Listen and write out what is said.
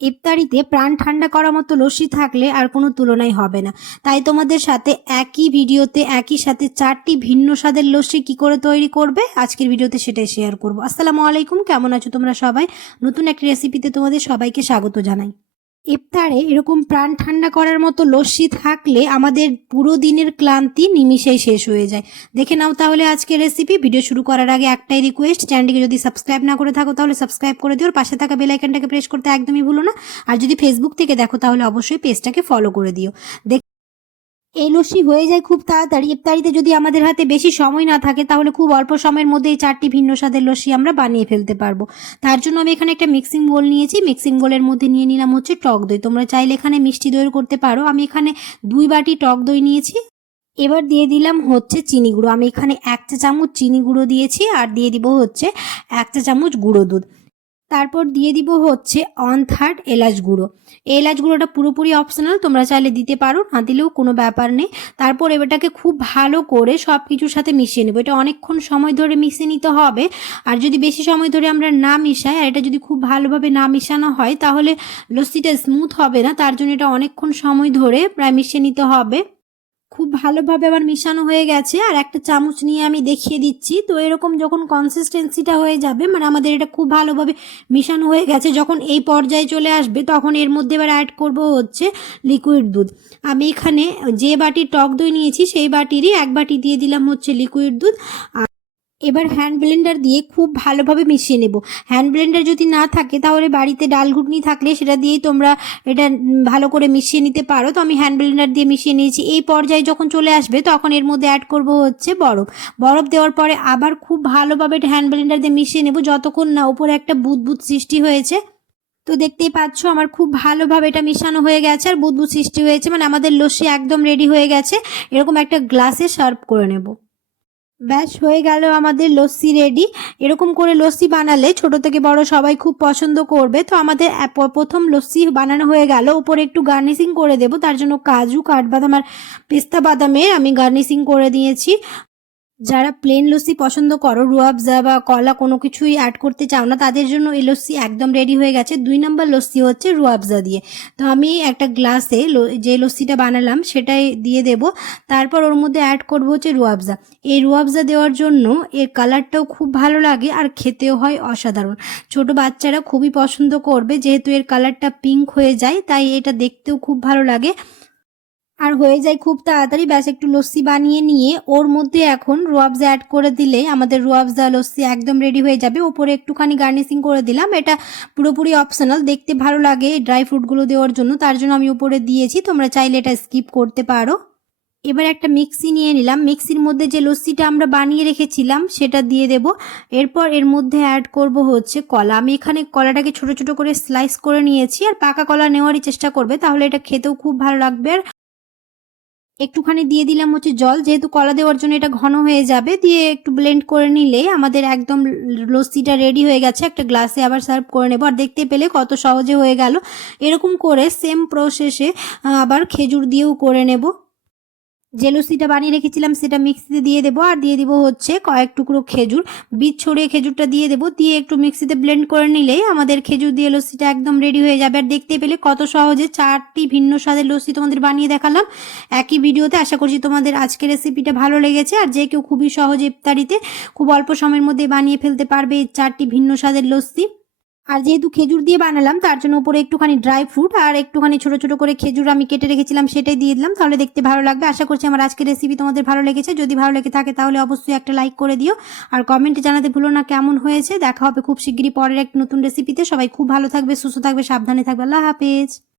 ইফতারিতে প্রাণ ঠান্ডা করার মতো লস্যি থাকলে আর কোনো তুলনাই হবে না। তাই তোমাদের সাথে একই ভিডিওতে একই সাথে চারটি ভিন্ন স্বাদের লস্যি কি করে তৈরি করবে আজকের ভিডিওতে সেটাই শেয়ার করব। আসসালামু আলাইকুম, কেমন আছো তোমরা সবাই? নতুন একটি রেসিপিতে তোমাদের সবাইকে স্বাগত জানাই। ইফতারে এরকম প্রাণ ঠান্ডা করার মতো লস্যি থাকলে আমাদের পুরো দিনের ক্লান্তি নিমিষেই শেষ হয়ে যায়। দেখে নাও তাহলে আজকে রেসিপি ভিডিও শুরু করার আগে একটাই রিকোয়েস্ট চ্যানেলটিকে যদি সাবস্ক্রাইব না করে থাকো তাহলে সাবস্ক্রাইব করে দিও। পাশে থাকা বেলাইকানটাকে প্রেস করতে একদমই ভুলো না। আর যদি ফেসবুক থেকে দেখো তাহলে অবশ্যই পেজটাকে ফলো করে দিও। দেখ এই লস্যি হয়ে যায় খুব তাড়াতাড়ি। ইফতারিতে যদি আমাদের হাতে বেশি সময় না থাকে, তাহলে খুব অল্প সময়ের মধ্যে এই চারটি ভিন্ন স্বাদের লস্যি আমরা বানিয়ে ফেলতে পারব। তার জন্য আমি এখানে একটা মিক্সিং বোল নিয়েছি। মিক্সিং বোলের মধ্যে নিয়ে নিলাম হচ্ছে টক দই। তোমরা চাইলে এখানে মিষ্টি দইয়ের করতে পারো। আমি এখানে দুই বাটি টক দই নিয়েছি। এবার দিয়ে দিলাম হচ্ছে চিনি গুঁড়ো। আমি এখানে এক চা চামচ চিনি গুঁড়ো দিয়েছি আর দিয়ে দিব হচ্ছে এক চা চামচ গুঁড়ো দুধ। তারপর দিয়ে দিব হচ্ছে অন থার্ড এলাচ গুঁড়ো। এলাচ গুঁড়োটা পুরোপুরি অপশনাল তোমরা চাইলে দিতে পারো, না দিলেও কোনো ব্যাপার নেই। তারপর এবারটাকে খুব ভালো করে সব কিছুর সাথে মিশিয়ে নেব। এটা অনেকক্ষণ সময় ধরে মিশিয়ে নিতে হবে, আর যদি বেশি সময় ধরে আমরা না মিশাই, আর এটা যদি খুব ভালোভাবে না মিশানো হয়, তাহলে লস্যিটা স্মুথ হবে না, তার জন্য এটা অনেকক্ষণ সময় ধরে প্রায় মিশিয়ে নিতে হবে। খুব ভালোভাবে আবার মিশানো হয়ে গেছে আর একটা চামচ নিয়ে আমি দেখিয়ে দিচ্ছি। তো এরকম যখন কনসিস্টেন্সিটা হয়ে যাবে মানে আমাদের এটা খুব ভালোভাবে মিশানো হয়ে গেছে, যখন এই পর্যায়ে চলে আসবে, তখন এর মধ্যে এবার অ্যাড করব হচ্ছে লিকুইড দুধ। আমি এখানে যে বাটির টক দই নিয়েছি, সেই বাটিরই এক বাটি দিয়ে দিলাম হচ্ছে লিকুইড দুধ। আর এবার হ্যান্ড ব্লেন্ডার দিয়ে খুব ভালোভাবে মিশিয়ে নেব। হ্যান্ড ব্লেন্ডার যদি না থাকে, তাহলে বাড়িতে ডাল ঘুটনি থাকলে সেটা দিয়েই তোমরা এটা ভালো করে মিশিয়ে নিতে পারো। তো আমি হ্যান্ড ব্লেন্ডার দিয়ে মিশিয়ে নিয়েছি। এই পর্যায়ে যখন চলে আসবে, তখন এর মধ্যে অ্যাড করব হচ্ছে বরফ। বরফ দেওয়ার পরে আবার খুব ভালোভাবে এটা হ্যান্ড ব্লেন্ডার দিয়ে মিশিয়ে নেব। যতক্ষণ না উপরে একটা বুদবুদ সৃষ্টি হয়েছে। তো দেখতেই পাচ্ছ, আমার খুব ভালোভাবে এটা মিশানো হয়ে গেছে আর বুদবুদ সৃষ্টি হয়েছে। মানে আমাদের লস্যি একদম রেডি হয়ে গেছে। এরকম একটা গ্লাসে সার্ভ করে নেব। ব্যাস, হয়ে গেল আমাদের লস্যি রেডি এরকম করে লস্যি বানালে ছোট থেকে বড় সবাই খুব পছন্দ করবে। তো আমাদের প্রথম লস্যি বানানো হয়ে গেল। উপরে একটু গার্নিশিং করে দেব। তার জন্য কাজু, কাঠবাদাম আর পেস্তা বাদামে আমি গার্নিশিং করে দিয়েছি। যারা প্লেন লস্যি পছন্দ করো রুয়াবজা বা কলা কোনো কিছুই অ্যাড করতে চাও না, তাদের জন্য এই লস্যি একদম রেডি হয়ে গেছে। দুই নম্বর লস্যি হচ্ছে রুয়াবজা দিয়ে। তো আমি একটা গ্লাসে যে লস্যিটা বানালাম, সেটাই দিয়ে দেব। তারপর ওর মধ্যে অ্যাড করব হচ্ছে রুয়াবজা এই রুয়াবজা দেওয়ার জন্য এর কালারটাও খুব ভালো লাগে আর খেতেও হয় অসাধারণ। ছোট বাচ্চারা খুবই পছন্দ করবে, যেহেতু এর কালারটা পিঙ্ক হয়ে যায়, তাই এটা দেখতেও খুব ভালো লাগে। আর হয়ে যায় খুব তাড়াতাড়ি। ব্যাস, একটু লস্যি বানিয়ে নিয়ে ওর মধ্যে এখন রুয়াবজা অ্যাড করে দিলে আমাদের রুয়াবজা লস্যি একদম রেডি হয়ে যাবে। ওপরে একটুখানি গার্নিশিং করে দিলাম। এটা পুরোপুরি অপশনাল দেখতে ভালো লাগে ড্রাই ফ্রুটগুলো দেওয়ার জন্য। তার জন্য আমি উপরে দিয়েছি। তোমরা চাইলে এটা স্কিপ করতে পারো। এবার একটা মিক্সি নিয়ে নিলাম। মিক্সির মধ্যে যে লস্যিটা আমরা বানিয়ে রেখেছিলাম, সেটা দিয়ে দেব। এরপর এর মধ্যে অ্যাড করব হচ্ছে কলা। আমি এখানে কলাটাকে ছোট ছোট করে স্লাইস করে নিয়েছি। আর পাকা কলা নেওয়ারই চেষ্টা করবে। তাহলে এটা খেতেও খুব ভালো লাগবে। আর একটুখানি দিয়ে দিলাম হচ্ছে জল, যেহেতু কলা দেওয়ার জন্য এটা ঘন হয়ে যাবে, দিয়ে একটু ব্লেন্ড করে নিলে আমাদের একদম লস্যিটা রেডি হয়ে গেছে, একটা গ্লাসে আবার সার্ভ করে নেব। আর দেখতে পেলে কত সহজে হয়ে গেল। এরকম করে সেম প্রসেসে আবার খেজুর দিয়েও করে নেব। যে লস্যিটা বানিয়ে রেখেছিলাম, সেটা মিক্সিতে দিয়ে দেবো, আর দিয়ে দিব হচ্ছে কয়েক টুকরো খেজুর। বীজ ছড়িয়ে খেজুরটা দিয়ে দেবো, দিয়ে একটু মিক্সিতে ব্লেন্ড করে নিলেই আমাদের খেজুর দিয়ে লস্যিটা একদম রেডি হয়ে যাবে। আর দেখতে পেলে কত সহজে চারটি ভিন্ন স্বাদের লস্যি তোমাদের বানিয়ে দেখালাম। একই ভিডিওতে আশা করছি তোমাদের আজকের রেসিপিটা ভালো লেগেছে, আর যে কেউ খুবই সহজ ইফতারিতে খুব অল্প সময়ের মধ্যে বানিয়ে ফেলতে পারবে এই চারটি ভিন্ন স্বাদের লস্যি। আর যেহেতু খেজুর দিয়ে বানালাম, তার জন্য উপরে একটুখানি ড্রাই ফ্রুট আর একটুখানি ছোট ছোট করে খেজুর আমি কেটে রেখেছিলাম, সেটাই দিয়ে দিলাম। তাহলে দেখতে ভালো লাগবে। আশা করছি আমার আজকের রেসিপি তোমাদের ভালো লেগেছে। যদি ভালো লেগে থাকে তাহলে অবশ্যই একটা লাইক করে দিও। আর কমেন্টে জানাতে ভুলো না কেমন হয়েছে। দেখা হবে খুব শিগগিরই পরের এক নতুন রেসিপিতে সবাই খুব ভালো থাকবে, সুস্থ থাকবে, সাবধানে থাকবে। আল্লাহ হাফেজ।